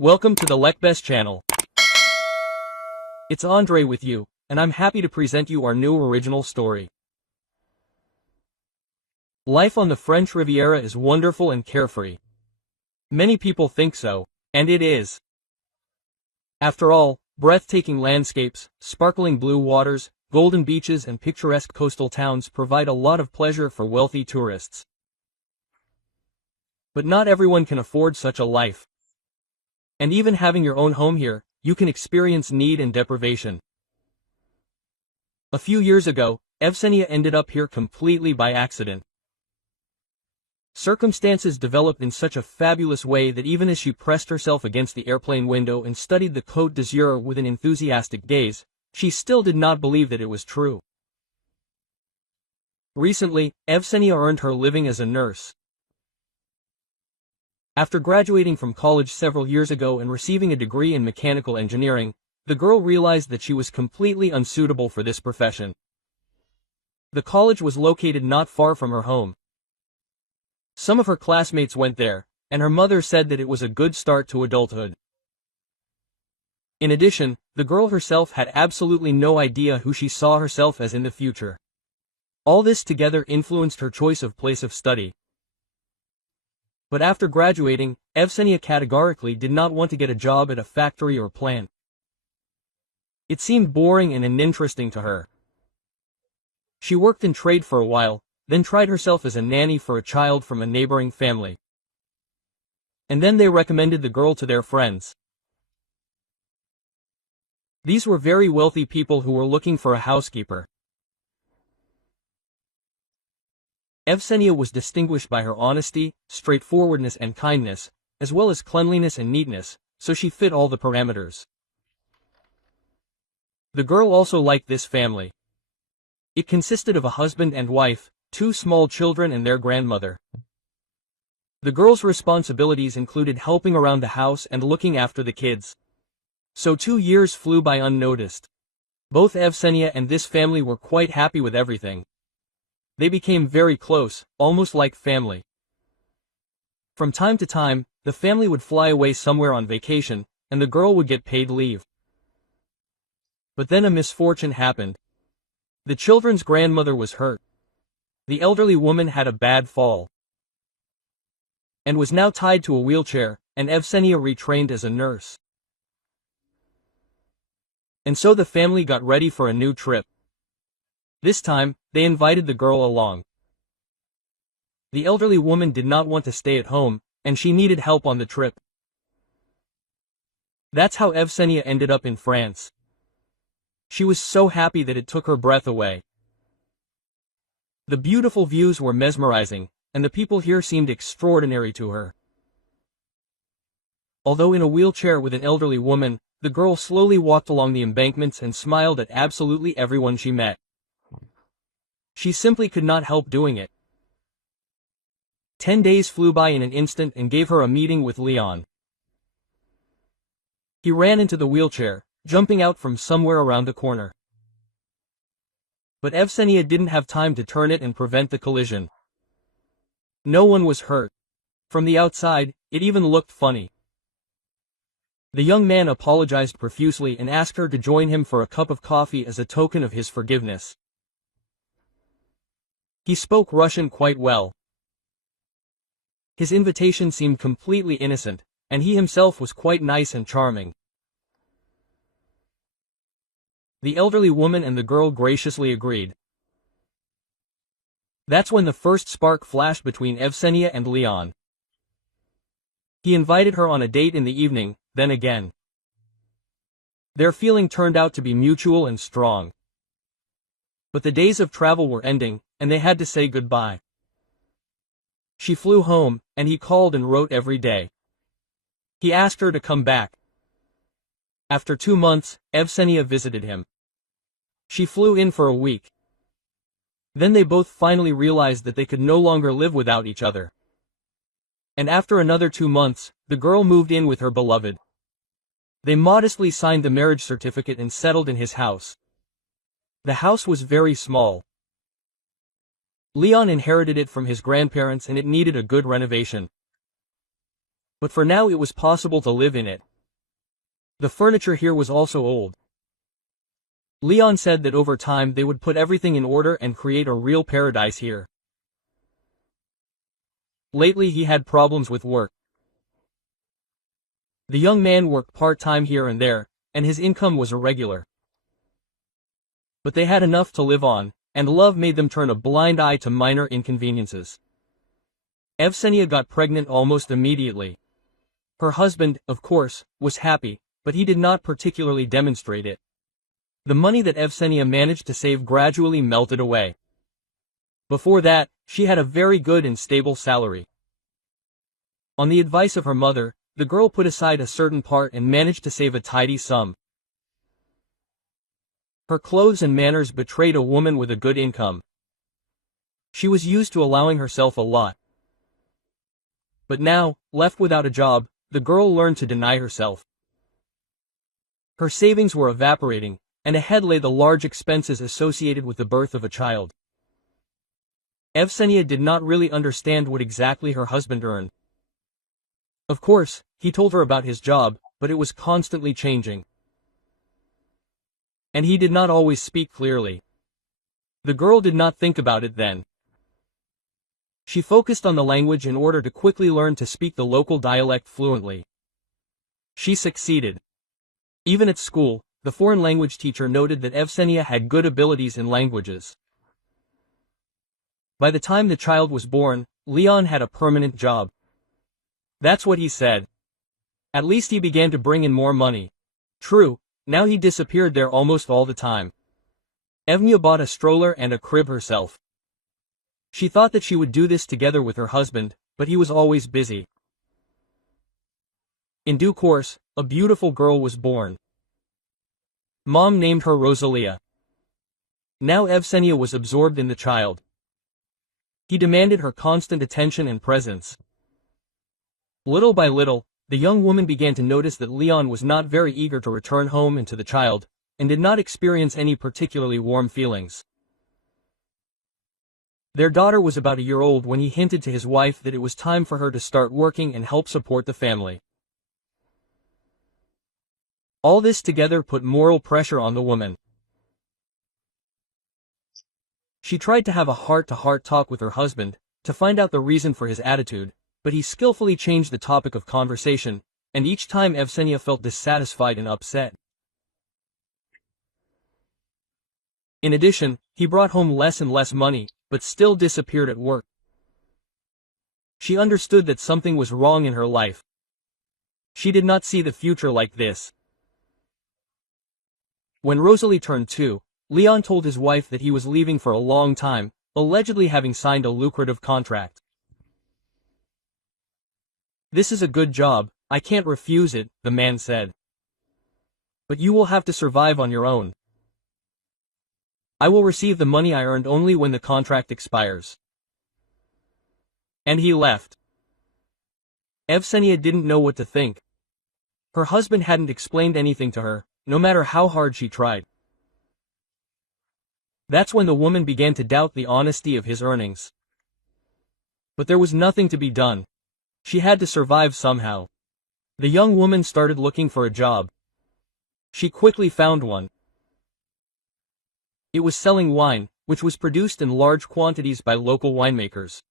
Welcome to the Lekbest channel. It's Andre with you, and I'm happy to present you our new original story. Life on the French Riviera is wonderful and carefree. Many people think so, and it is. After all, breathtaking landscapes, sparkling blue waters, golden beaches and picturesque coastal towns provide a lot of pleasure for wealthy tourists. But not everyone can afford such a life. And even having your own home here, you can experience need and deprivation. A few years ago, Evsenia ended up here completely by accident. Circumstances developed in such a fabulous way that even as she pressed herself against the airplane window and studied the Côte d'Azur with an enthusiastic gaze, she still did not believe that it was true. Recently, Evsenia earned her living as a nurse. After graduating from college several years ago and receiving a degree in mechanical engineering, the girl realized that she was completely unsuitable for this profession. The college was located not far from her home. Some of her classmates went there, and her mother said that it was a good start to adulthood. In addition, the girl herself had absolutely no idea who she saw herself as in the future. All this together influenced her choice of place of study. But after graduating, Evsenia categorically did not want to get a job at a factory or plant. It seemed boring and uninteresting to her. She worked in trade for a while, then tried herself as a nanny for a child from a neighboring family. And then they recommended the girl to their friends. These were very wealthy people who were looking for a housekeeper. Evsenia was distinguished by her honesty, straightforwardness and kindness, as well as cleanliness and neatness, so she fit all the parameters. The girl also liked this family. It consisted of a husband and wife, 2 small children and their grandmother. The girl's responsibilities included helping around the house and looking after the kids. So 2 years flew by unnoticed. Both Evsenia and this family were quite happy with everything. They became very close, almost like family. From time to time, the family would fly away somewhere on vacation, and the girl would get paid leave. But then a misfortune happened. The children's grandmother was hurt. The elderly woman had a bad fall and was now tied to a wheelchair, and Evsenia retrained as a nurse. And so the family got ready for a new trip. This time, they invited the girl along. The elderly woman did not want to stay at home, and she needed help on the trip. That's how Evsenia ended up in France. She was so happy that it took her breath away. The beautiful views were mesmerizing, and the people here seemed extraordinary to her. Although in a wheelchair with an elderly woman, the girl slowly walked along the embankments and smiled at absolutely everyone she met. She simply could not help doing it. 10 days flew by in an instant and gave her a meeting with Leon. He ran into the wheelchair, jumping out from somewhere around the corner. But Evsenia didn't have time to turn it and prevent the collision. No one was hurt. From the outside, it even looked funny. The young man apologized profusely and asked her to join him for a cup of coffee as a token of his forgiveness. He spoke Russian quite well. His invitation seemed completely innocent, and he himself was quite nice and charming. The elderly woman and the girl graciously agreed. That's when the first spark flashed between Evsenia and Leon. He invited her on a date in the evening, then again. Their feeling turned out to be mutual and strong. But the days of travel were ending, and they had to say goodbye. She flew home, and he called and wrote every day. He asked her to come back. After 2 months, Evsenia visited him. She flew in for a week. Then they both finally realized that they could no longer live without each other. And after another 2 months, the girl moved in with her beloved. They modestly signed the marriage certificate and settled in his house. The house was very small. Leon inherited it from his grandparents and it needed a good renovation. but for now it was possible to live in it. The furniture here was also old. Leon said that over time they would put everything in order and create a real paradise here. Lately he had problems with work. The young man worked part-time here and there, and his income was irregular. But they had enough to live on, and love made them turn a blind eye to minor inconveniences. Evsenia got pregnant almost immediately. Her husband, of course, was happy, but he did not particularly demonstrate it. The money that Evsenia managed to save gradually melted away. Before that, she had a very good and stable salary. On the advice of her mother, the girl put aside a certain part and managed to save a tidy sum. Her clothes and manners betrayed a woman with a good income. She was used to allowing herself a lot. But now, left without a job, the girl learned to deny herself. Her savings were evaporating, and ahead lay the large expenses associated with the birth of a child. Evsenia did not really understand what exactly her husband earned. Of course, he told her about his job, but it was constantly changing. And he did not always speak clearly. The girl did not think about it then. She focused on the language in order to quickly learn to speak the local dialect fluently. She succeeded. Even at school, the foreign language teacher noted that Evsenia had good abilities in languages. By the time the child was born, Leon had a permanent job. That's what he said. At least he began to bring in more money. True, now he disappeared there almost all the time. Evsenia bought a stroller and a crib herself. She thought that she would do this together with her husband, but he was always busy. In due course, a beautiful girl was born. Mom named her Rosalia. Now Evsenia was absorbed in the child. He demanded her constant attention and presence. Little by little, the young woman began to notice that Leon was not very eager to return home and to the child, and did not experience any particularly warm feelings. Their daughter was about a year old when he hinted to his wife that it was time for her to start working and help support the family. All this together put moral pressure on the woman. She tried to have a heart-to-heart talk with her husband, to find out the reason for his attitude, but he skillfully changed the topic of conversation, and each time Evsenia felt dissatisfied and upset. In addition, he brought home less and less money, but still disappeared at work. She understood that something was wrong in her life. She did not see the future like this. When Rosalie turned 2, Leon told his wife that he was leaving for a long time, allegedly having signed a lucrative contract. "This is a good job, I can't refuse it," the man said. "But you will have to survive on your own. I will receive the money I earned only when the contract expires." And he left. Evsenia didn't know what to think. Her husband hadn't explained anything to her, no matter how hard she tried. That's when the woman began to doubt the honesty of his earnings. But there was nothing to be done. She had to survive somehow. The young woman started looking for a job. She quickly found one. It was selling wine, which was produced in large quantities by local winemakers.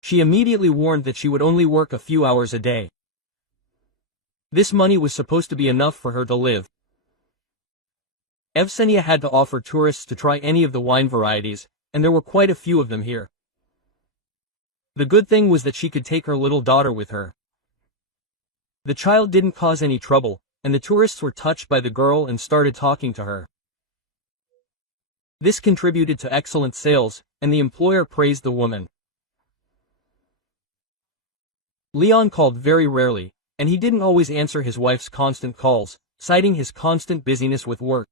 She immediately warned that she would only work a few hours a day. This money was supposed to be enough for her to live. Evsenia had to offer tourists to try any of the wine varieties, and there were quite a few of them here. The good thing was that she could take her little daughter with her. The child didn't cause any trouble, and the tourists were touched by the girl and started talking to her. This contributed to excellent sales, and the employer praised the woman. Leon called very rarely, and he didn't always answer his wife's constant calls, citing his constant busyness with work.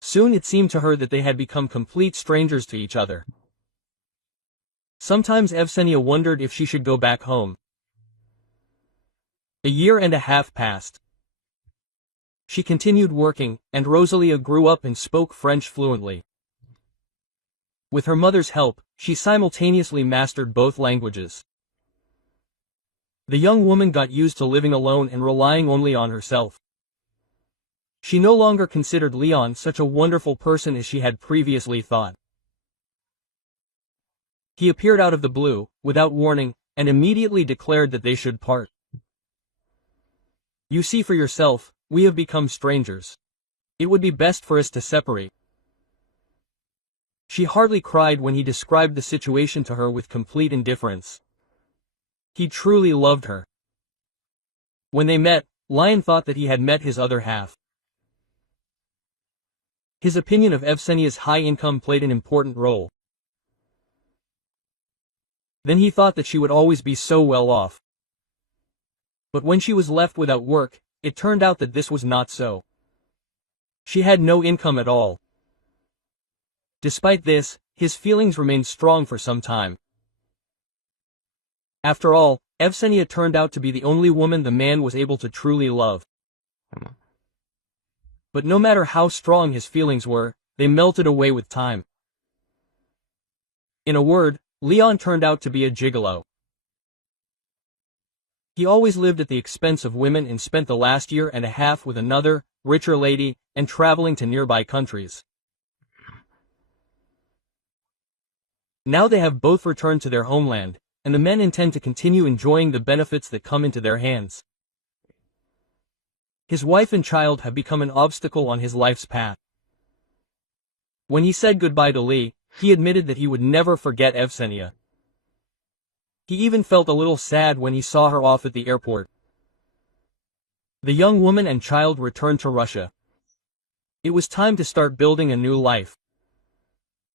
Soon it seemed to her that they had become complete strangers to each other. Sometimes Evsenia wondered if she should go back home. A year and a half passed. She continued working, and Rosalia grew up and spoke French fluently. With her mother's help, she simultaneously mastered both languages. The young woman got used to living alone and relying only on herself. She no longer considered Leon such a wonderful person as she had previously thought. He appeared out of the blue, without warning, and immediately declared that they should part. "You see for yourself, we have become strangers. It would be best for us to separate." She hardly cried when he described the situation to her with complete indifference. He truly loved her. When they met, Lion thought that he had met his other half. His opinion of Evsenia's high income played an important role. Then he thought that she would always be so well off. But when she was left without work, it turned out that this was not so. She had no income at all. Despite this, his feelings remained strong for some time. After all, Evsenia turned out to be the only woman the man was able to truly love. But no matter how strong his feelings were, they melted away with time. In a word, Leon turned out to be a gigolo. He always lived at the expense of women and spent the last year and a half with another, richer lady, and traveling to nearby countries. Now they have both returned to their homeland, and the men intend to continue enjoying the benefits that come into their hands. His wife and child have become an obstacle on his life's path. When he said goodbye to Lee, he admitted that he would never forget Evsenia. He even felt a little sad when he saw her off at the airport. The young woman and child returned to Russia. It was time to start building a new life.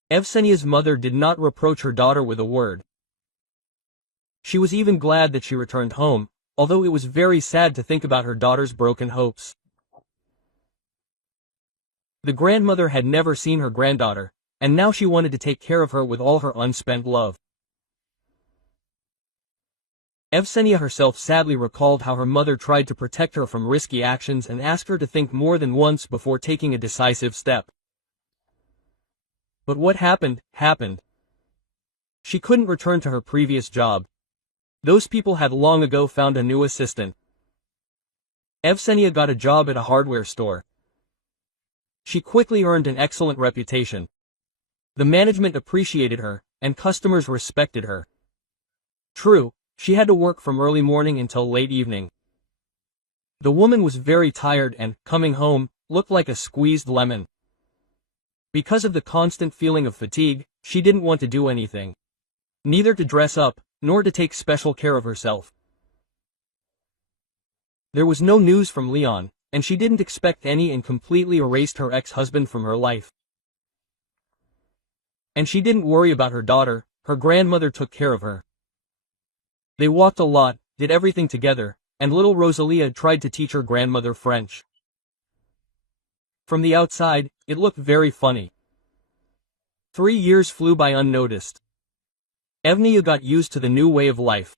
Evsenia's mother did not reproach her daughter with a word. She was even glad that she returned home, although it was very sad to think about her daughter's broken hopes. The grandmother had never seen her granddaughter, and now she wanted to take care of her with all her unspent love. Evsenia herself sadly recalled how her mother tried to protect her from risky actions and asked her to think more than once before taking a decisive step. But what happened, happened. She couldn't return to her previous job. Those people had long ago found a new assistant. Evsenia got a job at a hardware store. She quickly earned an excellent reputation. The management appreciated her, and customers respected her. True, she had to work from early morning until late evening. The woman was very tired and, coming home, looked like a squeezed lemon. Because of the constant feeling of fatigue, she didn't want to do anything. Neither to dress up, nor to take special care of herself. There was no news from Leon, and she didn't expect any and completely erased her ex-husband from her life. And she didn't worry about her daughter, her grandmother took care of her. They walked a lot, did everything together, and little Rosalia tried to teach her grandmother French. From the outside, it looked very funny. 3 years flew by unnoticed. Evsenia got used to the new way of life.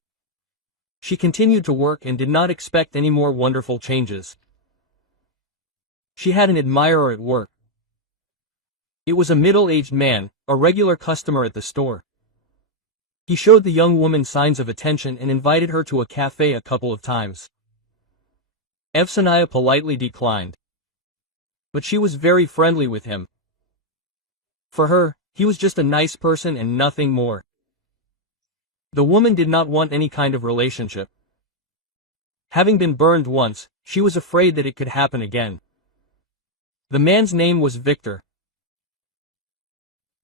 She continued to work and did not expect any more wonderful changes. She had an admirer at work. It was a middle-aged man, a regular customer at the store. He showed the young woman signs of attention and invited her to a cafe a couple of times. Evsenia politely declined. But she was very friendly with him. For her, he was just a nice person and nothing more. The woman did not want any kind of relationship. Having been burned once, she was afraid that it could happen again. The man's name was Victor.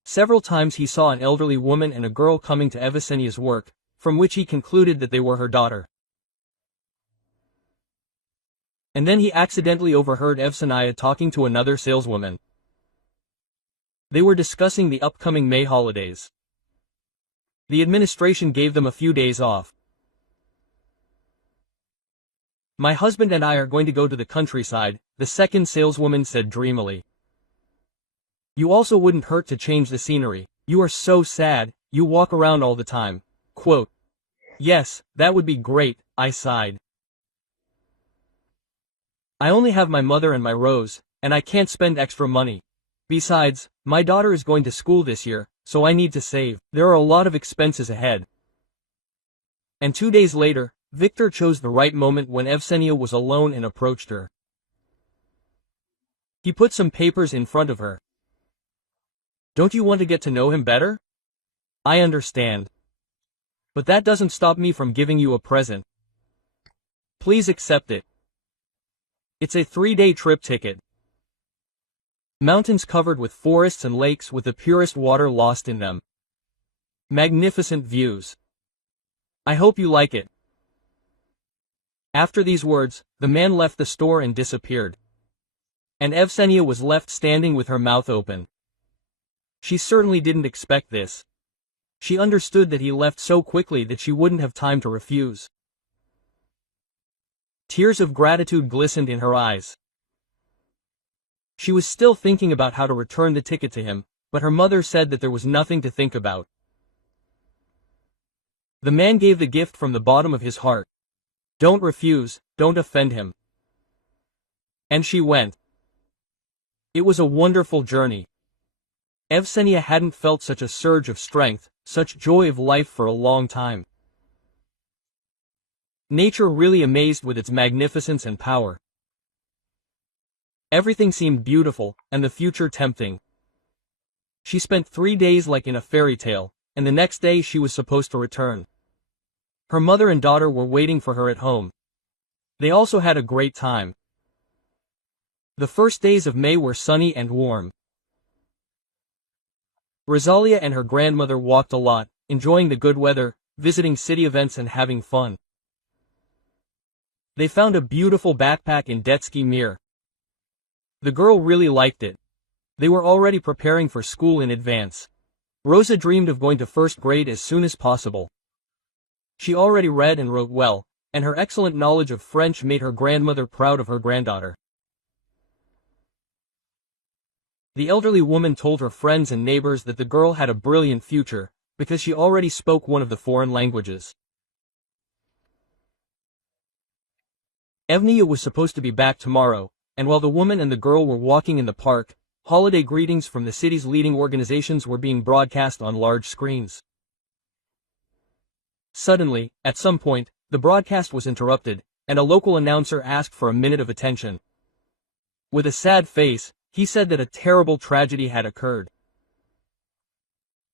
Several times he saw an elderly woman and a girl coming to Evsenia's work, from which he concluded that they were her daughter. And then he accidentally overheard Evsenia talking to another saleswoman. They were discussing the upcoming May holidays. The administration gave them a few days off. "My husband and I are going to go to the countryside," the second saleswoman said dreamily. "You also wouldn't hurt to change the scenery. You are so sad, you walk around all the time." Quote, "Yes, that would be great," I sighed. "I only have my mother and my Rose, and I can't spend extra money. Besides, my daughter is going to school this year, so I need to save. There are a lot of expenses ahead." And 2 days later, Victor chose the right moment when Evsenia was alone and approached her. He put some papers in front of her. Don't you want to get to know him better? I understand. But that doesn't stop me from giving you a present. Please accept it. It's a 3-day trip ticket. Mountains covered with forests and lakes with the purest water lost in them. Magnificent views. I hope you like it. After these words, the man left the store and disappeared. And Evsenia was left standing with her mouth open. She certainly didn't expect this. She understood that he left so quickly that she wouldn't have time to refuse. Tears of gratitude glistened in her eyes. She was still thinking about how to return the ticket to him, but her mother said that there was nothing to think about. The man gave the gift from the bottom of his heart. Don't refuse, don't offend him. And she went. It was a wonderful journey. Evsenia hadn't felt such a surge of strength, such joy of life for a long time. Nature really amazed with its magnificence and power. Everything seemed beautiful, and the future tempting. She spent 3 days like in a fairy tale, and the next day she was supposed to return. Her mother and daughter were waiting for her at home. They also had a great time. The first days of May were sunny and warm. Rosalia and her grandmother walked a lot, enjoying the good weather, visiting city events and having fun. They found a beautiful backpack in Detski Mir. The girl really liked it. They were already preparing for school in advance. Rosa dreamed of going to first grade as soon as possible. She already read and wrote well, and her excellent knowledge of French made her grandmother proud of her granddaughter. The elderly woman told her friends and neighbors that the girl had a brilliant future, because she already spoke one of the foreign languages. Evsenia was supposed to be back tomorrow, and while the woman and the girl were walking in the park, holiday greetings from the city's leading organizations were being broadcast on large screens. Suddenly, at some point, the broadcast was interrupted, and a local announcer asked for a minute of attention. With a sad face, he said that a terrible tragedy had occurred.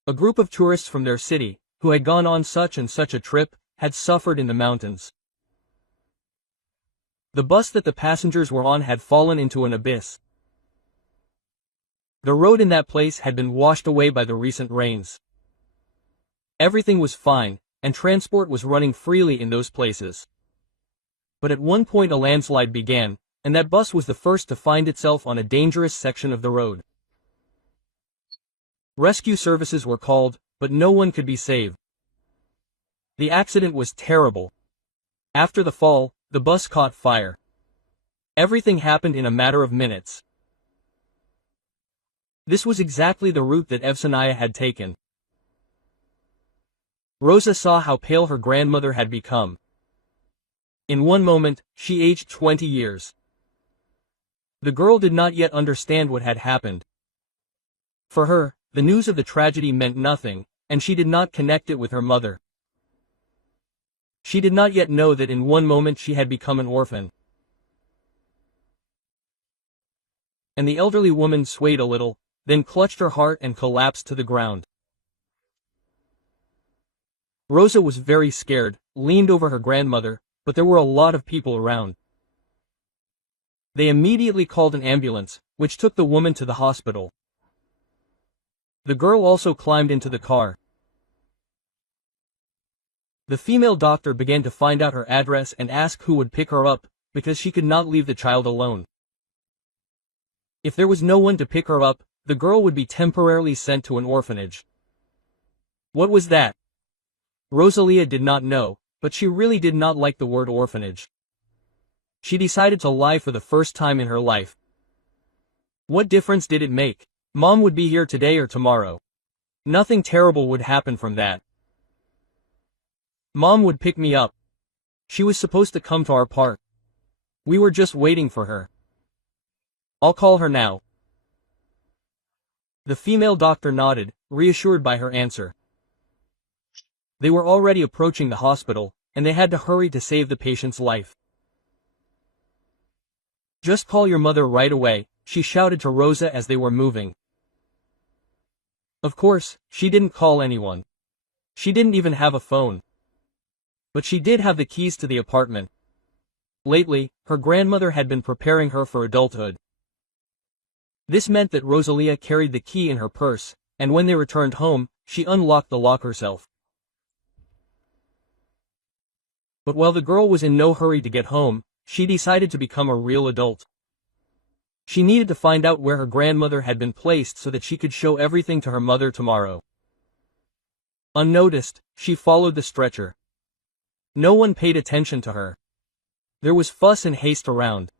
A group of tourists from their city, who had gone on such and such a trip, had suffered in the mountains. The bus that the passengers were on had fallen into an abyss. The road in that place had been washed away by the recent rains. Everything was fine, and transport was running freely in those places. But at one point a landslide began, and that bus was the first to find itself on a dangerous section of the road. Rescue services were called, but no one could be saved. The accident was terrible. After the fall, the bus caught fire. Everything happened in a matter of minutes. This was exactly the route that Evsenia had taken. Rosa saw how pale her grandmother had become. In one moment, she aged 20 years. The girl did not yet understand what had happened. For her, the news of the tragedy meant nothing, and she did not connect it with her mother. She did not yet know that in one moment she had become an orphan. And the elderly woman swayed a little, then clutched her heart and collapsed to the ground. Rosa was very scared, leaned over her grandmother, but there were a lot of people around. They immediately called an ambulance, which took the woman to the hospital. The girl also climbed into the car. The female doctor began to find out her address and ask who would pick her up, because she could not leave the child alone. If there was no one to pick her up, the girl would be temporarily sent to an orphanage. What was that? Rosalia did not know, but she really did not like the word orphanage. She decided to lie for the first time in her life. What difference did it make? Mom would be here today or tomorrow. Nothing terrible would happen from that. Mom would pick me up. She was supposed to come to our park. We were just waiting for her. I'll call her now. The female doctor nodded, reassured by her answer. They were already approaching the hospital, and they had to hurry to save the patient's life. "Just call your mother right away," she shouted to Rosa as they were moving. Of course, she didn't call anyone. She didn't even have a phone. But she did have the keys to the apartment. Lately, her grandmother had been preparing her for adulthood. This meant that Rosalia carried the key in her purse, and when they returned home, she unlocked the lock herself. But while the girl was in no hurry to get home, she decided to become a real adult. She needed to find out where her grandmother had been placed so that she could show everything to her mother tomorrow. Unnoticed, she followed the stretcher. No one paid attention to her. There was fuss and haste around.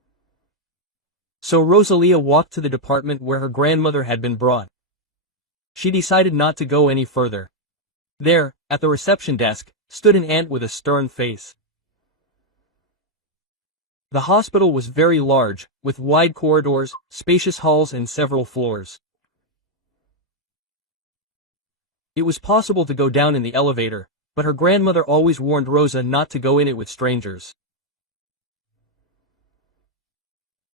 So Rosalia walked to the department where her grandmother had been brought. She decided not to go any further. There, at the reception desk, stood an aunt with a stern face. The hospital was very large, with wide corridors, spacious halls and several floors. It was possible to go down in the elevator, but her grandmother always warned Rosa not to go in it with strangers.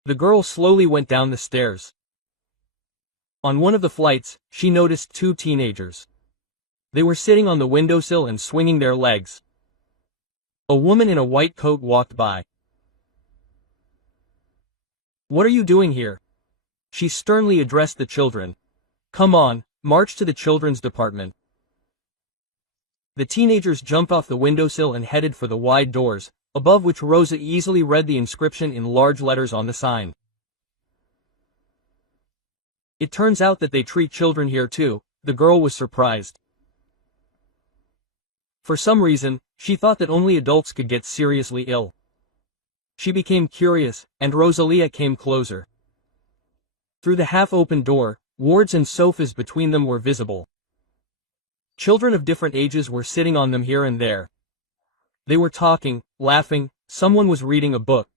The girl slowly went down the stairs. On one of the flights, she noticed two teenagers. They were sitting on the windowsill and swinging their legs. A woman in a white coat walked by. "What are you doing here?" She sternly addressed the children. "Come on, march to the children's department." The teenagers jumped off the windowsill and headed for the wide doors, above which Rosa easily read the inscription in large letters on the sign. It turns out that they treat children here too. The girl was surprised. For some reason, she thought that only adults could get seriously ill. She became curious, and Rosalia came closer. Through the half-open door, wards and sofas between them were visible. Children of different ages were sitting on them here and there. They were talking, laughing, someone was reading a book.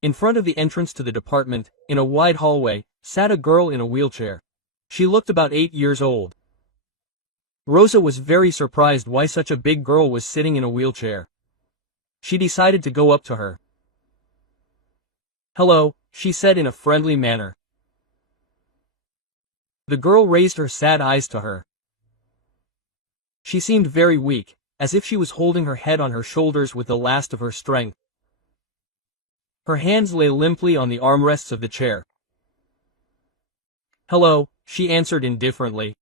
In front of the entrance to the department, in a wide hallway, sat a girl in a wheelchair. She looked about 8 years old. Rosa was very surprised why such a big girl was sitting in a wheelchair. She decided to go up to her. "Hello," she said in a friendly manner. The girl raised her sad eyes to her. She seemed very weak, as if she was holding her head on her shoulders with the last of her strength. Her hands lay limply on the armrests of the chair. "Hello," she answered indifferently.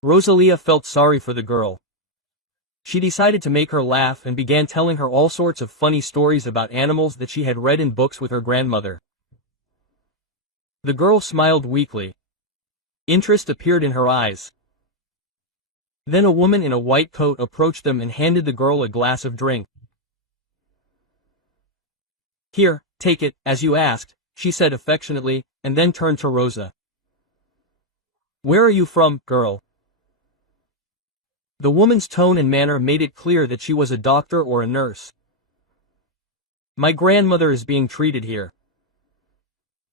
Rosalia felt sorry for the girl. She decided to make her laugh and began telling her all sorts of funny stories about animals that she had read in books with her grandmother. The girl smiled weakly. Interest appeared in her eyes. Then a woman in a white coat approached them and handed the girl a glass of drink. "Here, take it, as you asked," she said affectionately, and then turned to Rosa. "Where are you from, girl?" The woman's tone and manner made it clear that she was a doctor or a nurse. "My grandmother is being treated here."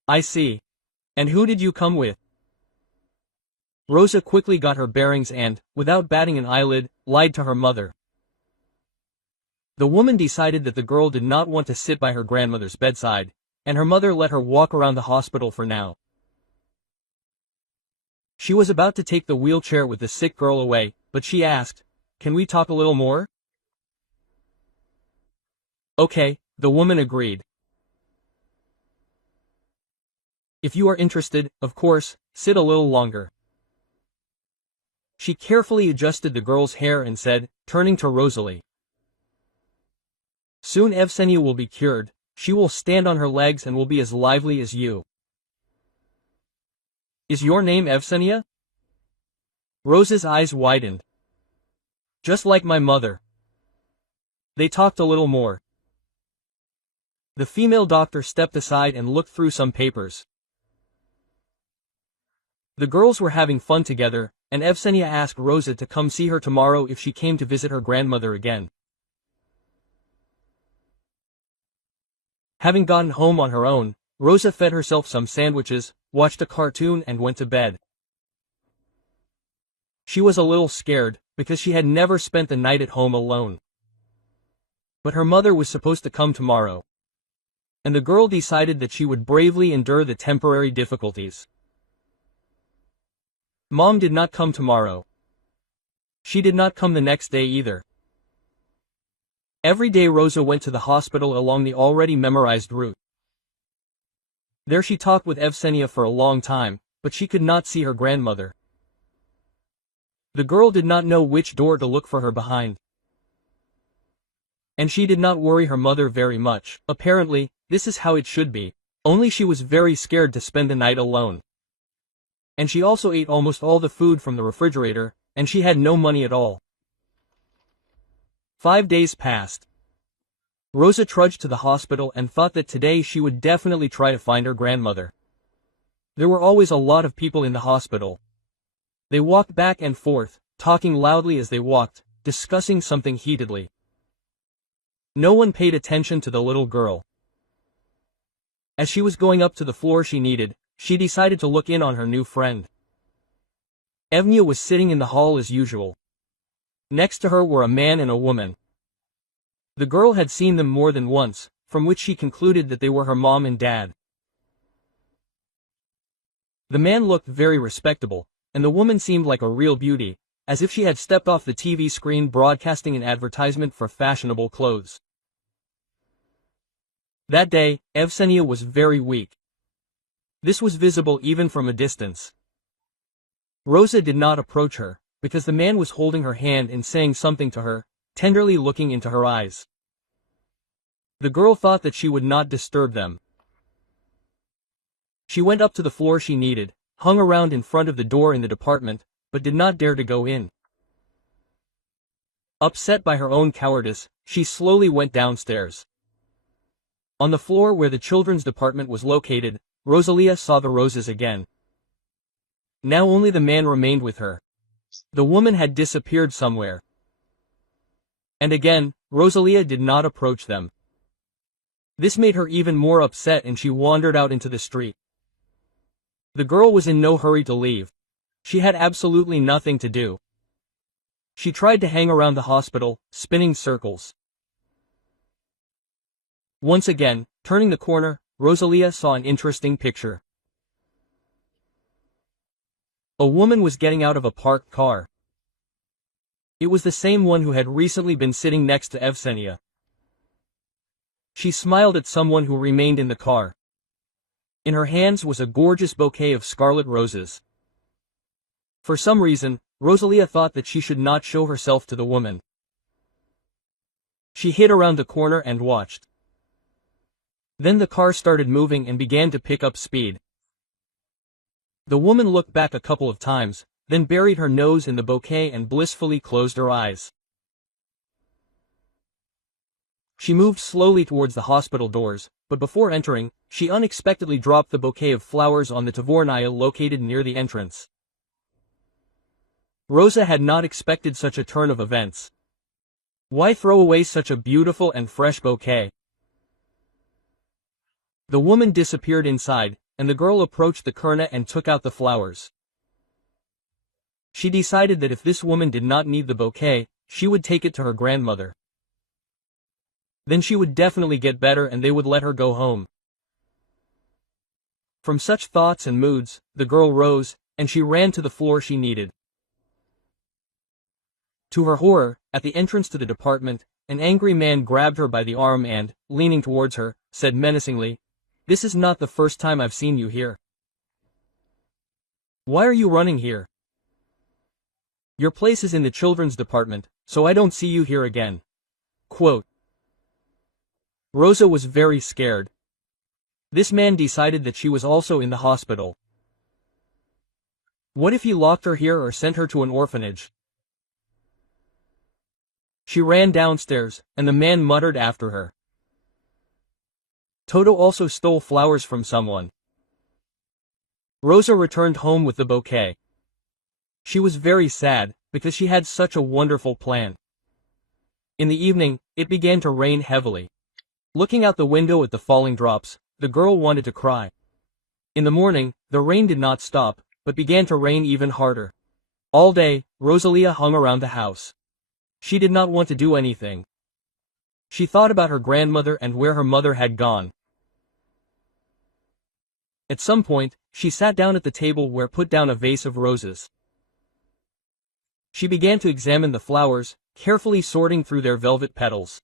"I see. And who did you come with?" Rosa quickly got her bearings and, without batting an eyelid, lied to her mother. The woman decided that the girl did not want to sit by her grandmother's bedside, and her mother let her walk around the hospital for now. She was about to take the wheelchair with the sick girl away, but she asked, "Can we talk a little more?" "Okay," the woman agreed. "If you are interested, of course, sit a little longer." She carefully adjusted the girl's hair and said, turning to Rosalie, "Soon Evsenia will be cured. She will stand on her legs and will be as lively as you." "Is your name Evsenia?" Rosa's eyes widened. "Just like my mother." They talked a little more. The female doctor stepped aside and looked through some papers. The girls were having fun together, and Evsenia asked Rosa to come see her tomorrow if she came to visit her grandmother again. Having gotten home on her own, Rosa fed herself some sandwiches, watched a cartoon and went to bed. She was a little scared, because she had never spent the night at home alone. But her mother was supposed to come tomorrow, and the girl decided that she would bravely endure the temporary difficulties. Mom did not come tomorrow. She did not come the next day either. Every day Rosa went to the hospital along the already memorized route. There she talked with Evsenia for a long time, but she could not see her grandmother. The girl did not know which door to look for her behind. And she did not worry her mother very much. Apparently, this is how it should be. Only she was very scared to spend the night alone. And she also ate almost all the food from the refrigerator, and she had no money at all. 5 days passed. Rosa trudged to the hospital and thought that today she would definitely try to find her grandmother. There were always a lot of people in the hospital. They walked back and forth, talking loudly as they walked, discussing something heatedly. No one paid attention to the little girl. As she was going up to the floor she needed, she decided to look in on her new friend. Evgenia was sitting in the hall as usual. Next to her were a man and a woman. The girl had seen them more than once, from which she concluded that they were her mom and dad. The man looked very respectable, and the woman seemed like a real beauty, as if she had stepped off the TV screen broadcasting an advertisement for fashionable clothes. That day, Evsenia was very weak. This was visible even from a distance. Rosa did not approach her, because the man was holding her hand and saying something to her, tenderly looking into her eyes. The girl thought that she would not disturb them. She went up to the floor she needed, hung around in front of the door in the department, but did not dare to go in. Upset by her own cowardice, she slowly went downstairs. On the floor where the children's department was located, Rosalia saw the roses again. Now only the man remained with her. The woman had disappeared somewhere. And again, Rosalia did not approach them. This made her even more upset and she wandered out into the street. The girl was in no hurry to leave. She had absolutely nothing to do. She tried to hang around the hospital, spinning circles. Once again, turning the corner, Rosalia saw an interesting picture. A woman was getting out of a parked car. It was the same one who had recently been sitting next to Evsenia. She smiled at someone who remained in the car. In her hands was a gorgeous bouquet of scarlet roses. For some reason, Rosalia thought that she should not show herself to the woman. She hid around the corner and watched. Then the car started moving and began to pick up speed. The woman looked back a couple of times, then buried her nose in the bouquet and blissfully closed her eyes. She moved slowly towards the hospital doors, but before entering, she unexpectedly dropped the bouquet of flowers on the tavornaya located near the entrance. Rosa had not expected such a turn of events. Why throw away such a beautiful and fresh bouquet? The woman disappeared inside, and the girl approached the Kurna and took out the flowers. She decided that if this woman did not need the bouquet, she would take it to her grandmother. Then she would definitely get better and they would let her go home. From such thoughts and moods, the girl rose, and she ran to the floor she needed. To her horror, at the entrance to the department, an angry man grabbed her by the arm and, leaning towards her, said menacingly, "This is not the first time I've seen you here. Why are you running here? Your place is in the children's department, so I don't see you here again." Quote. Rosa was very scared. This man decided that she was also in the hospital. What if he locked her here or sent her to an orphanage? She ran downstairs, and the man muttered after her. Toto also stole flowers from someone. Rosa returned home with the bouquet. She was very sad, because she had such a wonderful plan. In the evening, it began to rain heavily. Looking out the window at the falling drops, the girl wanted to cry. In the morning, the rain did not stop, but began to rain even harder. All day, Rosalia hung around the house. She did not want to do anything. She thought about her grandmother and where her mother had gone. At some point, she sat down at the table where put down a vase of roses. She began to examine the flowers, carefully sorting through their velvet petals.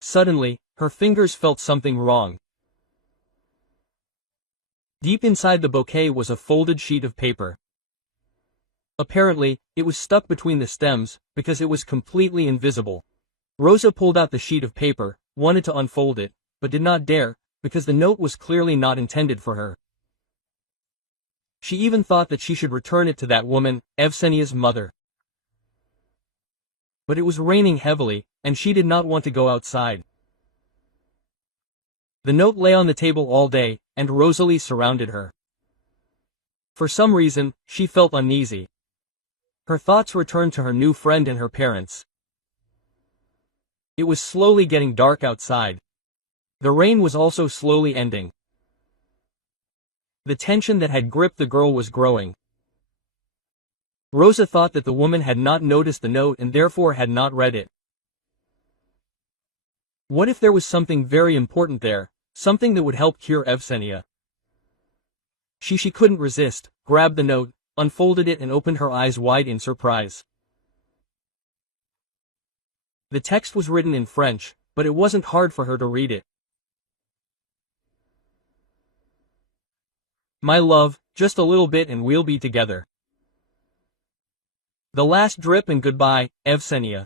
Suddenly, her fingers felt something wrong. Deep inside the bouquet was a folded sheet of paper. Apparently, it was stuck between the stems, because it was completely invisible. Rosa pulled out the sheet of paper, wanted to unfold it, but did not dare, because the note was clearly not intended for her. She even thought that she should return it to that woman, Evsenia's mother. But it was raining heavily, and she did not want to go outside. The note lay on the table all day, and Rosalie surrounded her. For some reason, she felt uneasy. Her thoughts returned to her new friend and her parents. It was slowly getting dark outside. The rain was also slowly ending. The tension that had gripped the girl was growing. Rosa thought that the woman had not noticed the note and therefore had not read it. What if there was something very important there, something that would help cure Evsenia? She couldn't resist, grabbed the note, unfolded it and opened her eyes wide in surprise. The text was written in French, but it wasn't hard for her to read it. My love, just a little bit and we'll be together. The last drip and goodbye, Evsenia.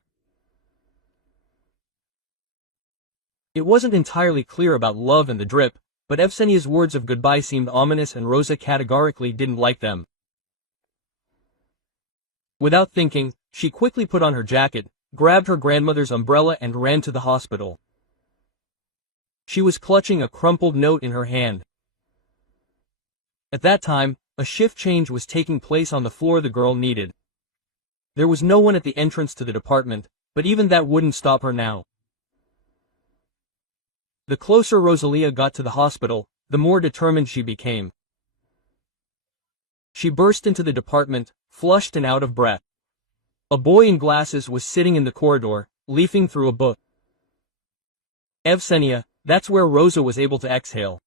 It wasn't entirely clear about love and the drip, but Evsenia's words of goodbye seemed ominous and Rosa categorically didn't like them. Without thinking, she quickly put on her jacket, grabbed her grandmother's umbrella and ran to the hospital. She was clutching a crumpled note in her hand. At that time, a shift change was taking place on the floor the girl needed. There was no one at the entrance to the department, but even that wouldn't stop her now. The closer Rosalia got to the hospital, the more determined she became. She burst into the department, flushed and out of breath. A boy in glasses was sitting in the corridor, leafing through a book. Evsenia, that's where Rosa was able to exhale.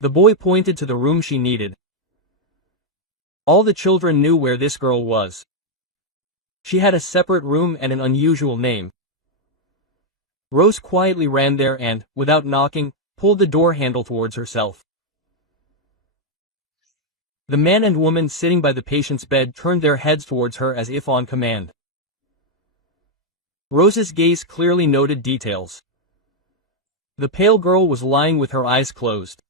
The boy pointed to the room she needed. All the children knew where this girl was. She had a separate room and an unusual name. Rose quietly ran there and, without knocking, pulled the door handle towards herself. The man and woman sitting by the patient's bed turned their heads towards her as if on command. Rose's gaze clearly noted details. The pale girl was lying with her eyes closed.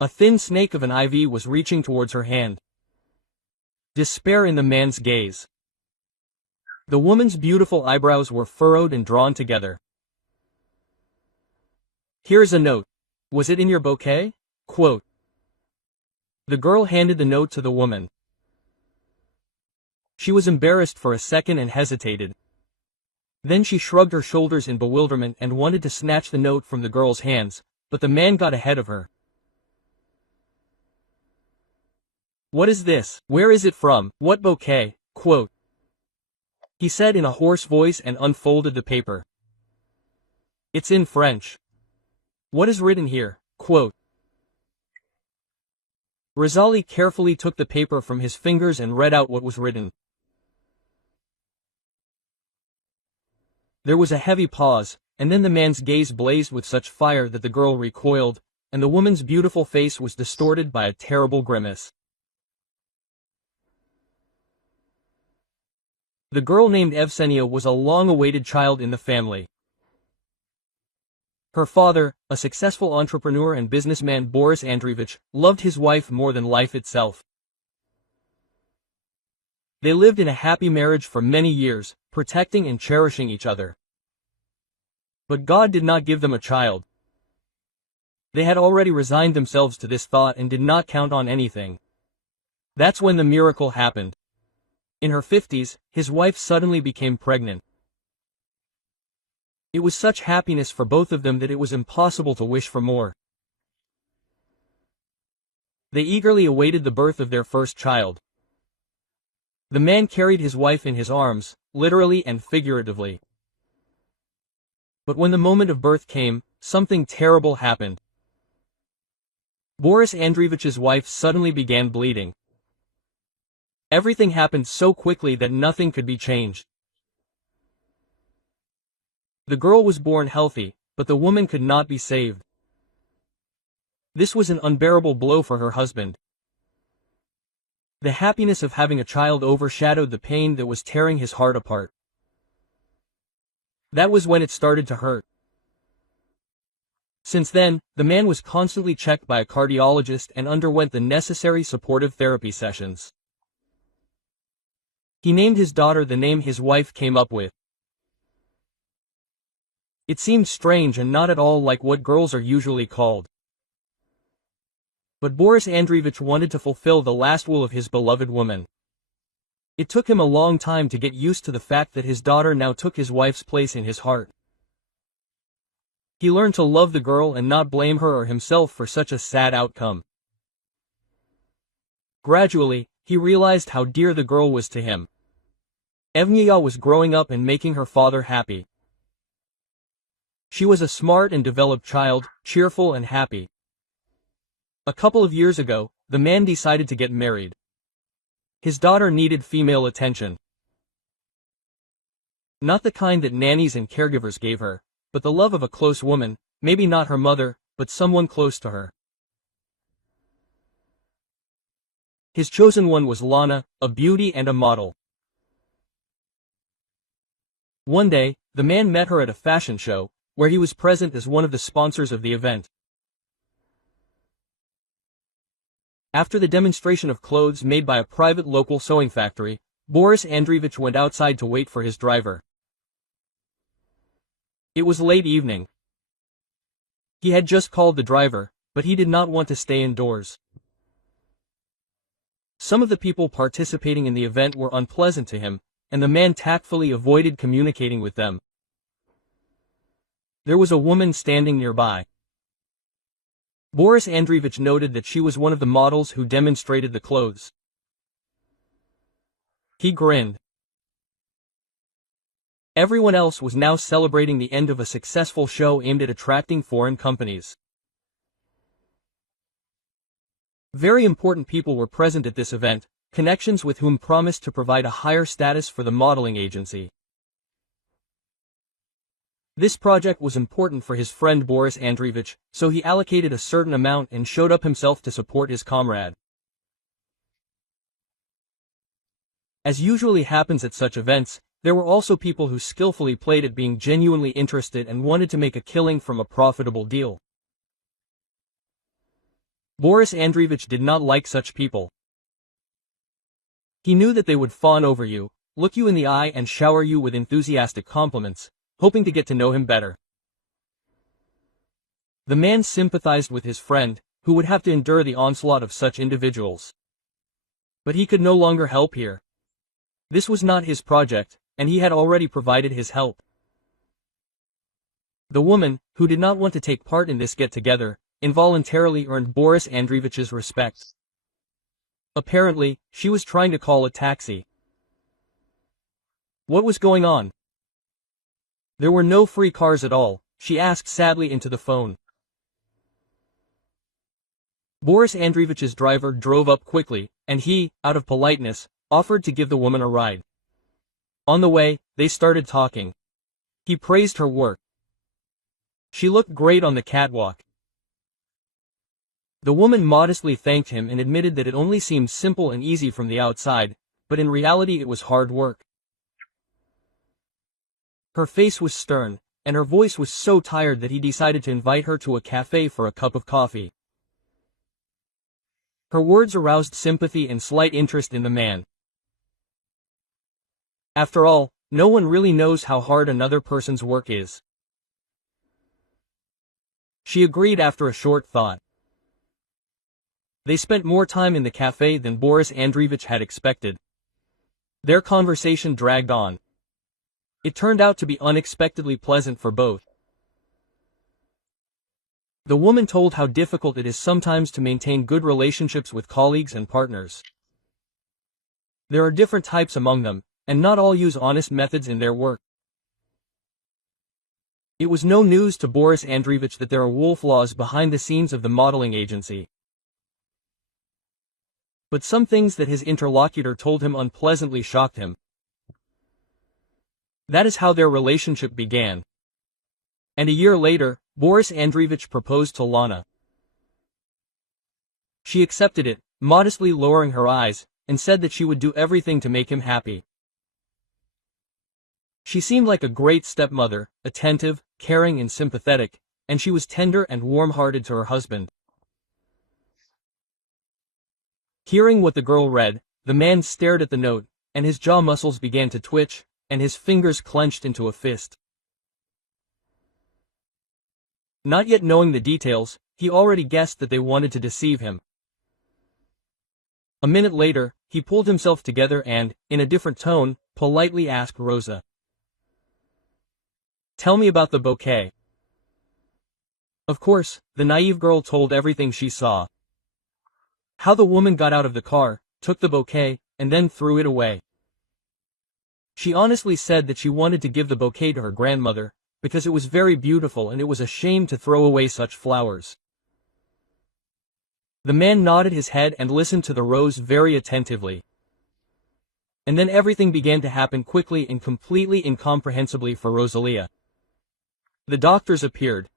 A thin snake of an IV was reaching towards her hand. Despair in the man's gaze. The woman's beautiful eyebrows were furrowed and drawn together. Here's a note. Was it in your bouquet? Quote. The girl handed the note to the woman. She was embarrassed for a second and hesitated. Then she shrugged her shoulders in bewilderment and wanted to snatch the note from the girl's hands, but the man got ahead of her. What is this? Where is it from? What bouquet? Quote. He said in a hoarse voice and unfolded the paper. It's in French. What is written here? Quote. Rosalie carefully took the paper from his fingers and read out what was written. There was a heavy pause, and then the man's gaze blazed with such fire that the girl recoiled, and the woman's beautiful face was distorted by a terrible grimace. The girl named Evsenia was a long-awaited child in the family. Her father, a successful entrepreneur and businessman Boris Andreevich, loved his wife more than life itself. They lived in a happy marriage for many years, protecting and cherishing each other. But God did not give them a child. They had already resigned themselves to this thought and did not count on anything. That's when the miracle happened. In her 50s, his wife suddenly became pregnant. It was such happiness for both of them that it was impossible to wish for more. They eagerly awaited the birth of their first child. The man carried his wife in his arms, literally and figuratively. But when the moment of birth came, something terrible happened. Boris Andreevich's wife suddenly began bleeding. Everything happened so quickly that nothing could be changed. The girl was born healthy, but the woman could not be saved. This was an unbearable blow for her husband. The happiness of having a child overshadowed the pain that was tearing his heart apart. That was when it started to hurt. Since then, the man was constantly checked by a cardiologist and underwent the necessary supportive therapy sessions. He named his daughter the name his wife came up with. It seemed strange and not at all like what girls are usually called. But Boris Andreevich wanted to fulfill the last will of his beloved woman. It took him a long time to get used to the fact that his daughter now took his wife's place in his heart. He learned to love the girl and not blame her or himself for such a sad outcome. Gradually, he realized how dear the girl was to him. Evgenia was growing up and making her father happy. She was a smart and developed child, cheerful and happy. A couple of years ago, the man decided to get married. His daughter needed female attention. Not the kind that nannies and caregivers gave her, but the love of a close woman, maybe not her mother, but someone close to her. His chosen one was Lana, a beauty and a model. One day, the man met her at a fashion show, where he was present as one of the sponsors of the event. After the demonstration of clothes made by a private local sewing factory, Boris Andreevich went outside to wait for his driver. It was late evening. He had just called the driver, but he did not want to stay indoors. Some of the people participating in the event were unpleasant to him, and the man tactfully avoided communicating with them. There was a woman standing nearby. Boris Andreevich noted that she was one of the models who demonstrated the clothes. He grinned. Everyone else was now celebrating the end of a successful show aimed at attracting foreign companies. Very important people were present at this event, connections with whom promised to provide a higher status for the modeling agency. This project was important for his friend Boris Andreevich, so he allocated a certain amount and showed up himself to support his comrade. As usually happens at such events, there were also people who skillfully played at being genuinely interested and wanted to make a killing from a profitable deal. Boris Andreevich did not like such people. He knew that they would fawn over you, look you in the eye and shower you with enthusiastic compliments, hoping to get to know him better. The man sympathized with his friend, who would have to endure the onslaught of such individuals. But he could no longer help here. This was not his project, and he had already provided his help. The woman, who did not want to take part in this get-together, involuntarily earned Boris Andreevich's respect. Apparently, she was trying to call a taxi. What was going on? There were no free cars at all, she asked sadly into the phone. Boris Andreevich's driver drove up quickly, and he, out of politeness, offered to give the woman a ride. On the way, they started talking. He praised her work. She looked great on the catwalk. The woman modestly thanked him and admitted that it only seemed simple and easy from the outside, but in reality it was hard work. Her face was stern, and her voice was so tired that he decided to invite her to a cafe for a cup of coffee. Her words aroused sympathy and slight interest in the man. After all, no one really knows how hard another person's work is. She agreed after a short thought. They spent more time in the cafe than Boris Andreevich had expected. Their conversation dragged on. It turned out to be unexpectedly pleasant for both. The woman told how difficult it is sometimes to maintain good relationships with colleagues and partners. There are different types among them, and not all use honest methods in their work. It was no news to Boris Andreevich that there are wolf laws behind the scenes of the modeling agency. But some things that his interlocutor told him unpleasantly shocked him. That is how their relationship began. And a year later, Boris Andreevich proposed to Lana. She accepted it, modestly lowering her eyes, and said that she would do everything to make him happy. She seemed like a great stepmother, attentive, caring and sympathetic, and she was tender and warm-hearted to her husband. Hearing what the girl read, the man stared at the note, and his jaw muscles began to twitch, and his fingers clenched into a fist. Not yet knowing the details, he already guessed that they wanted to deceive him. A minute later, he pulled himself together and, in a different tone, politely asked Rosa, "Tell me about the bouquet." Of course, the naive girl told everything she saw. How the woman got out of the car, took the bouquet, and then threw it away. She honestly said that she wanted to give the bouquet to her grandmother, because it was very beautiful and it was a shame to throw away such flowers. The man nodded his head and listened to the rose very attentively. And then everything began to happen quickly and completely incomprehensibly for Rosalia. The doctors appeared.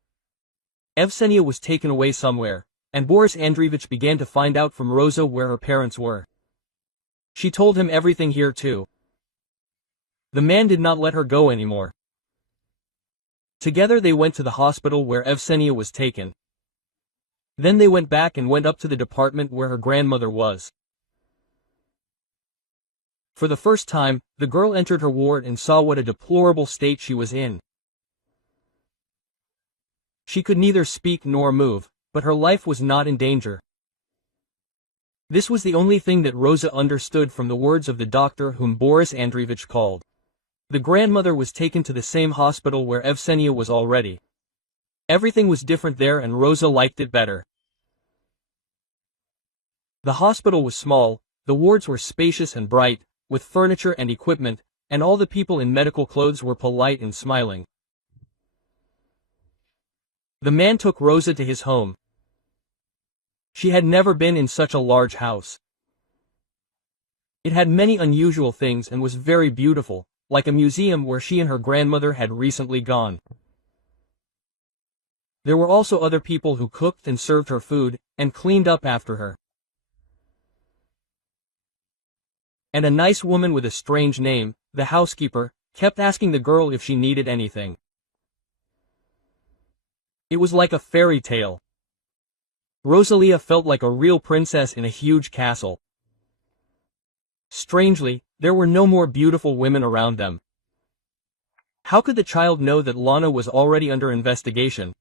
Evsenia was taken away somewhere, and Boris Andreevich began to find out from Rosa where her parents were. She told him everything here too. The man did not let her go anymore. Together they went to the hospital where Evsenia was taken. Then they went back and went up to the department where her grandmother was. For the first time, the girl entered her ward and saw what a deplorable state she was in. She could neither speak nor move, but her life was not in danger. This was the only thing that Rosa understood from the words of the doctor whom Boris Andreevich called. The grandmother was taken to the same hospital where Evsenia was already. Everything was different there and Rosa liked it better. The hospital was small, the wards were spacious and bright, with furniture and equipment, and all the people in medical clothes were polite and smiling. The man took Rosa to his home. She had never been in such a large house. It had many unusual things and was very beautiful, like a museum where she and her grandmother had recently gone. There were also other people who cooked and served her food, and cleaned up after her. And a nice woman with a strange name, the housekeeper, kept asking the girl if she needed anything. It was like a fairy tale. Rosalia felt like a real princess in a huge castle. Strangely, there were no more beautiful women around them. How could the child know that Lana was already under investigation?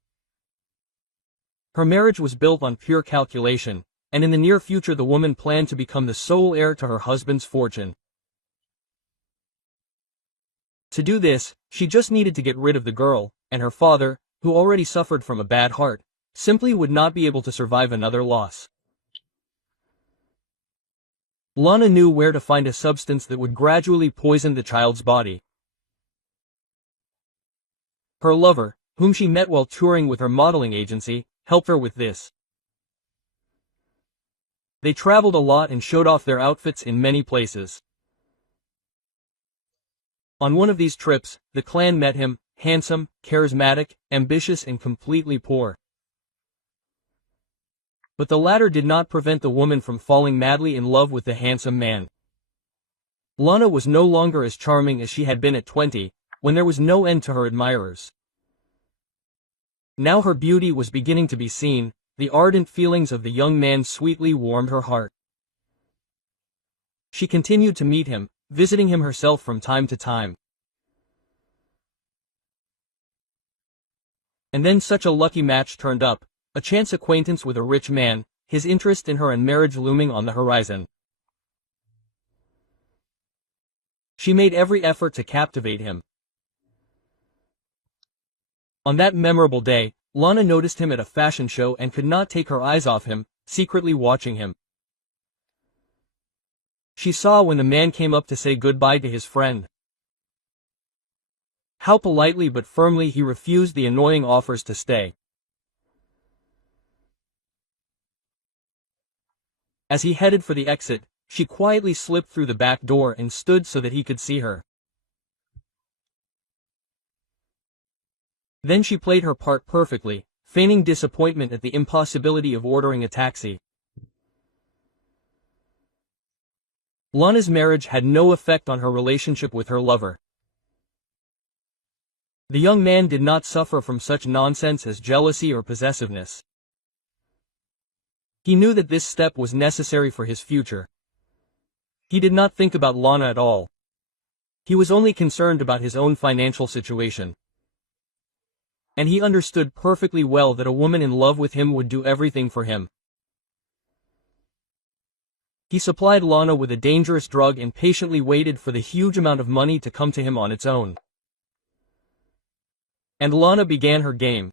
Her marriage was built on pure calculation, and in the near future the woman planned to become the sole heir to her husband's fortune. To do this, she just needed to get rid of the girl, and her father, who already suffered from a bad heart, simply would not be able to survive another loss. Lana knew where to find a substance that would gradually poison the child's body. Her lover, whom she met while touring with her modeling agency, helped her with this. They traveled a lot and showed off their outfits in many places. On one of these trips, the clan met him, handsome, charismatic, ambitious and completely poor. But the latter did not prevent the woman from falling madly in love with the handsome man. Lana was no longer as charming as she had been at 20, when there was no end to her admirers. Now her beauty was beginning to be seen, the ardent feelings of the young man sweetly warmed her heart. She continued to meet him, visiting him herself from time to time. And then such a lucky match turned up, a chance acquaintance with a rich man, his interest in her and marriage looming on the horizon. She made every effort to captivate him. On that memorable day, Lana noticed him at a fashion show and could not take her eyes off him, secretly watching him. She saw when the man came up to say goodbye to his friend. How politely but firmly he refused the annoying offers to stay. As he headed for the exit, she quietly slipped through the back door and stood so that he could see her. Then she played her part perfectly, feigning disappointment at the impossibility of ordering a taxi. Lana's marriage had no effect on her relationship with her lover. The young man did not suffer from such nonsense as jealousy or possessiveness. He knew that this step was necessary for his future. He did not think about Lana at all. He was only concerned about his own financial situation. And he understood perfectly well that a woman in love with him would do everything for him. He supplied Lana with a dangerous drug and patiently waited for the huge amount of money to come to him on its own. And Lana began her game.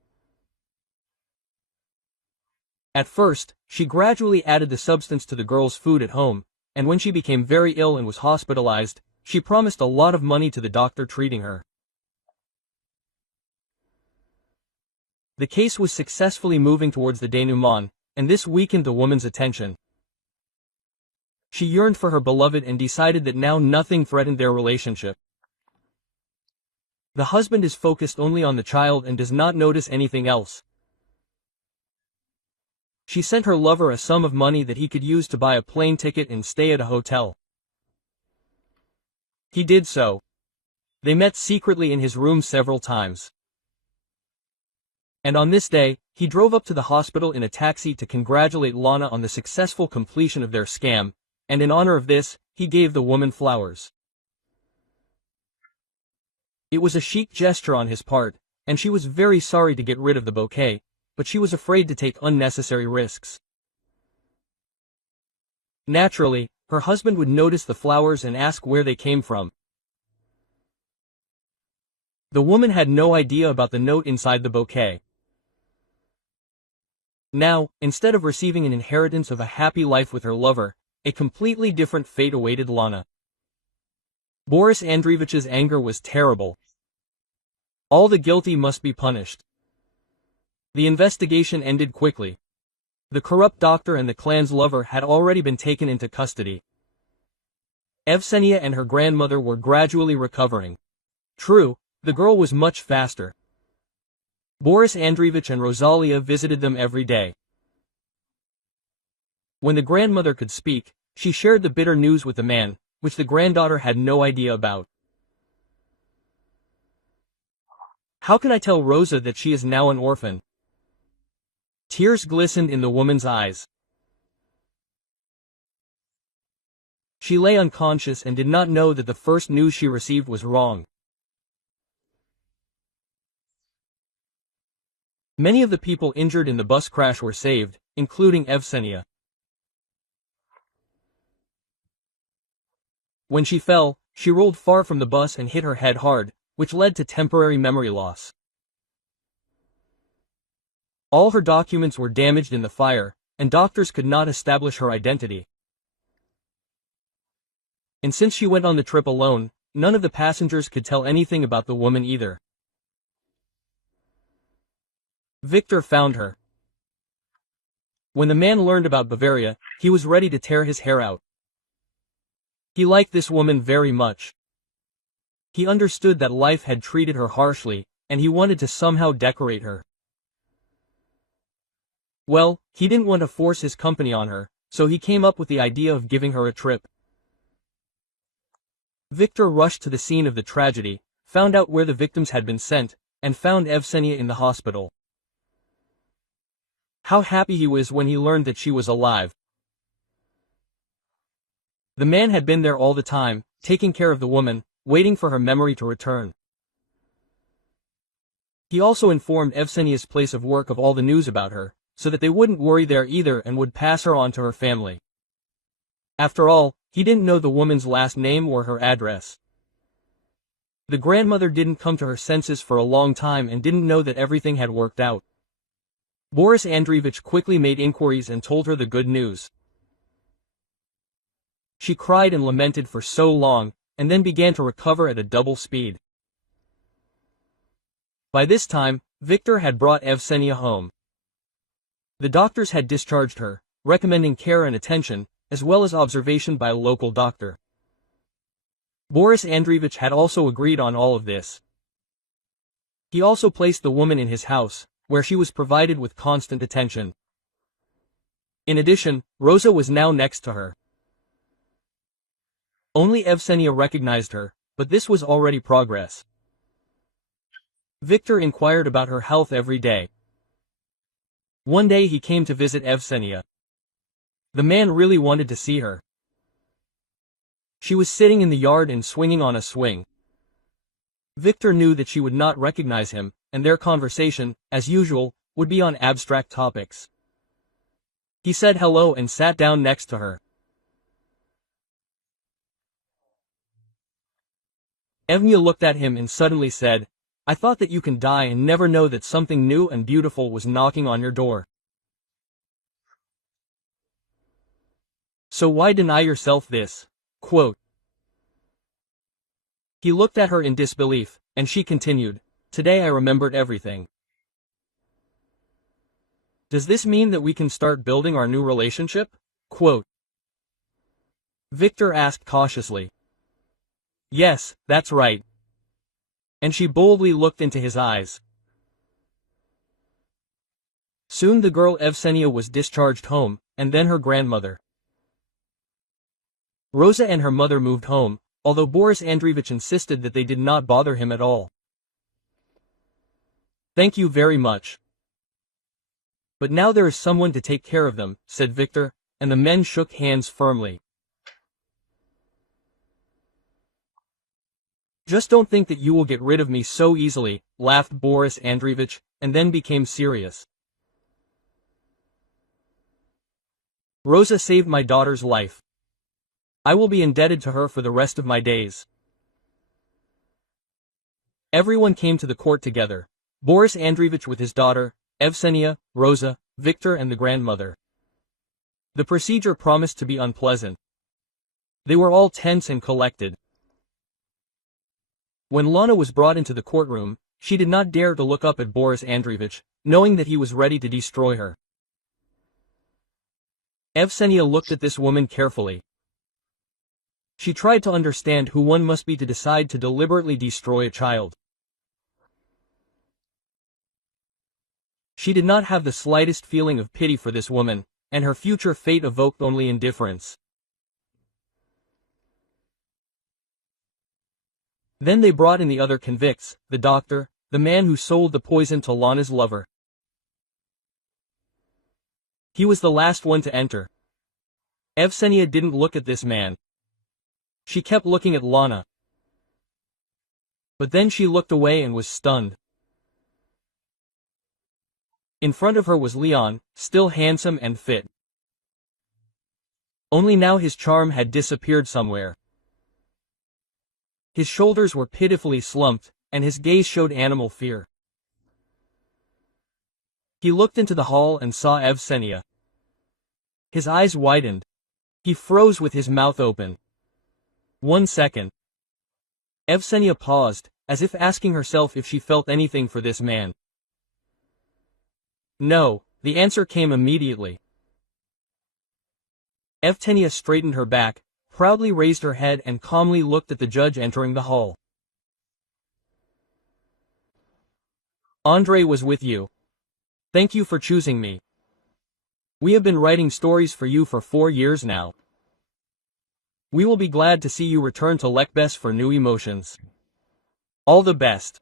At first, she gradually added the substance to the girl's food at home, and when she became very ill and was hospitalized, she promised a lot of money to the doctor treating her. The case was successfully moving towards the denouement, and this weakened the woman's attention. She yearned for her beloved and decided that now nothing threatened their relationship. The husband is focused only on the child and does not notice anything else. She sent her lover a sum of money that he could use to buy a plane ticket and stay at a hotel. He did so. They met secretly in his room several times. And on this day, he drove up to the hospital in a taxi to congratulate Lana on the successful completion of their scam, and in honor of this, he gave the woman flowers. It was a chic gesture on his part, and she was very sorry to get rid of the bouquet, but she was afraid to take unnecessary risks. Naturally, her husband would notice the flowers and ask where they came from. The woman had no idea about the note inside the bouquet. Now, instead of receiving an inheritance of a happy life with her lover, a completely different fate awaited Lana. Boris Andreevich's anger was terrible. All the guilty must be punished. The investigation ended quickly. The corrupt doctor and the clan's lover had already been taken into custody. Evsenia and her grandmother were gradually recovering. True, the girl was much faster. Boris Andreevich and Rosalia visited them every day. When the grandmother could speak, she shared the bitter news with the man, which the granddaughter had no idea about. How can I tell Rosa that she is now an orphan? Tears glistened in the woman's eyes. She lay unconscious and did not know that the first news she received was wrong. Many of the people injured in the bus crash were saved, including Evsenia. When she fell, she rolled far from the bus and hit her head hard, which led to temporary memory loss. All her documents were damaged in the fire, and doctors could not establish her identity. And since she went on the trip alone, none of the passengers could tell anything about the woman either. Victor found her. When the man learned about Bavaria, he was ready to tear his hair out. He liked this woman very much. He understood that life had treated her harshly, and he wanted to somehow decorate her. Well, he didn't want to force his company on her, so he came up with the idea of giving her a trip. Victor rushed to the scene of the tragedy, found out where the victims had been sent, and found Evsenia in the hospital. How happy he was when he learned that she was alive. The man had been there all the time, taking care of the woman, waiting for her memory to return. He also informed Evsenia's place of work of all the news about her, so that they wouldn't worry there either and would pass her on to her family. After all, he didn't know the woman's last name or her address. The grandmother didn't come to her senses for a long time and didn't know that everything had worked out. Boris Andreevich quickly made inquiries and told her the good news. She cried and lamented for so long, and then began to recover at a double speed. By this time, Victor had brought Evsenia home. The doctors had discharged her, recommending care and attention, as well as observation by a local doctor. Boris Andreevich had also agreed on all of this. He also placed the woman in his house, where she was provided with constant attention. In addition, Rosa was now next to her. Only Evsenia recognized her, but this was already progress. Victor inquired about her health every day. One day he came to visit Evsenia. The man really wanted to see her. She was sitting in the yard and swinging on a swing. Victor knew that she would not recognize him, and their conversation, as usual, would be on abstract topics. He said hello and sat down next to her. Evgenia looked at him and suddenly said, "I thought that you can die and never know that something new and beautiful was knocking on your door. So why deny yourself this?" Quote. He looked at her in disbelief, and she continued, "Today I remembered everything. Does this mean that we can start building our new relationship?" Quote. Victor asked cautiously. "Yes, that's right." And she boldly looked into his eyes. Soon the girl Evsenia was discharged home, and then her grandmother. Rosa and her mother moved home, although Boris Andreevich insisted that they did not bother him at all. "Thank you very much. But now there is someone to take care of them," said Victor, and the men shook hands firmly. "Just don't think that you will get rid of me so easily," laughed Boris Andreevich, and then became serious. "Rosa saved my daughter's life. I will be indebted to her for the rest of my days." Everyone came to the court together, Boris Andreevich with his daughter, Evsenia, Rosa, Victor and the grandmother. The procedure promised to be unpleasant. They were all tense and collected. When Lana was brought into the courtroom, she did not dare to look up at Boris Andreevich, knowing that he was ready to destroy her. Evsenia looked at this woman carefully. She tried to understand who one must be to decide to deliberately destroy a child. She did not have the slightest feeling of pity for this woman, and her future fate evoked only indifference. Then they brought in the other convicts, the doctor, the man who sold the poison to Lana's lover. He was the last one to enter. Evsenia didn't look at this man. She kept looking at Lana. But then she looked away and was stunned. In front of her was Leon, still handsome and fit. Only now his charm had disappeared somewhere. His shoulders were pitifully slumped, and his gaze showed animal fear. He looked into the hall and saw Evsenia. His eyes widened. He froze with his mouth open. 1 second. Evsenia paused, as if asking herself if she felt anything for this man. No, the answer came immediately. Evsenia straightened her back, proudly raised her head and calmly looked at the judge entering the hall. "Andrei was with you. Thank you for choosing me. We have been writing stories for you for 4 years now. We will be glad to see you return to Lekbes for new emotions. All the best."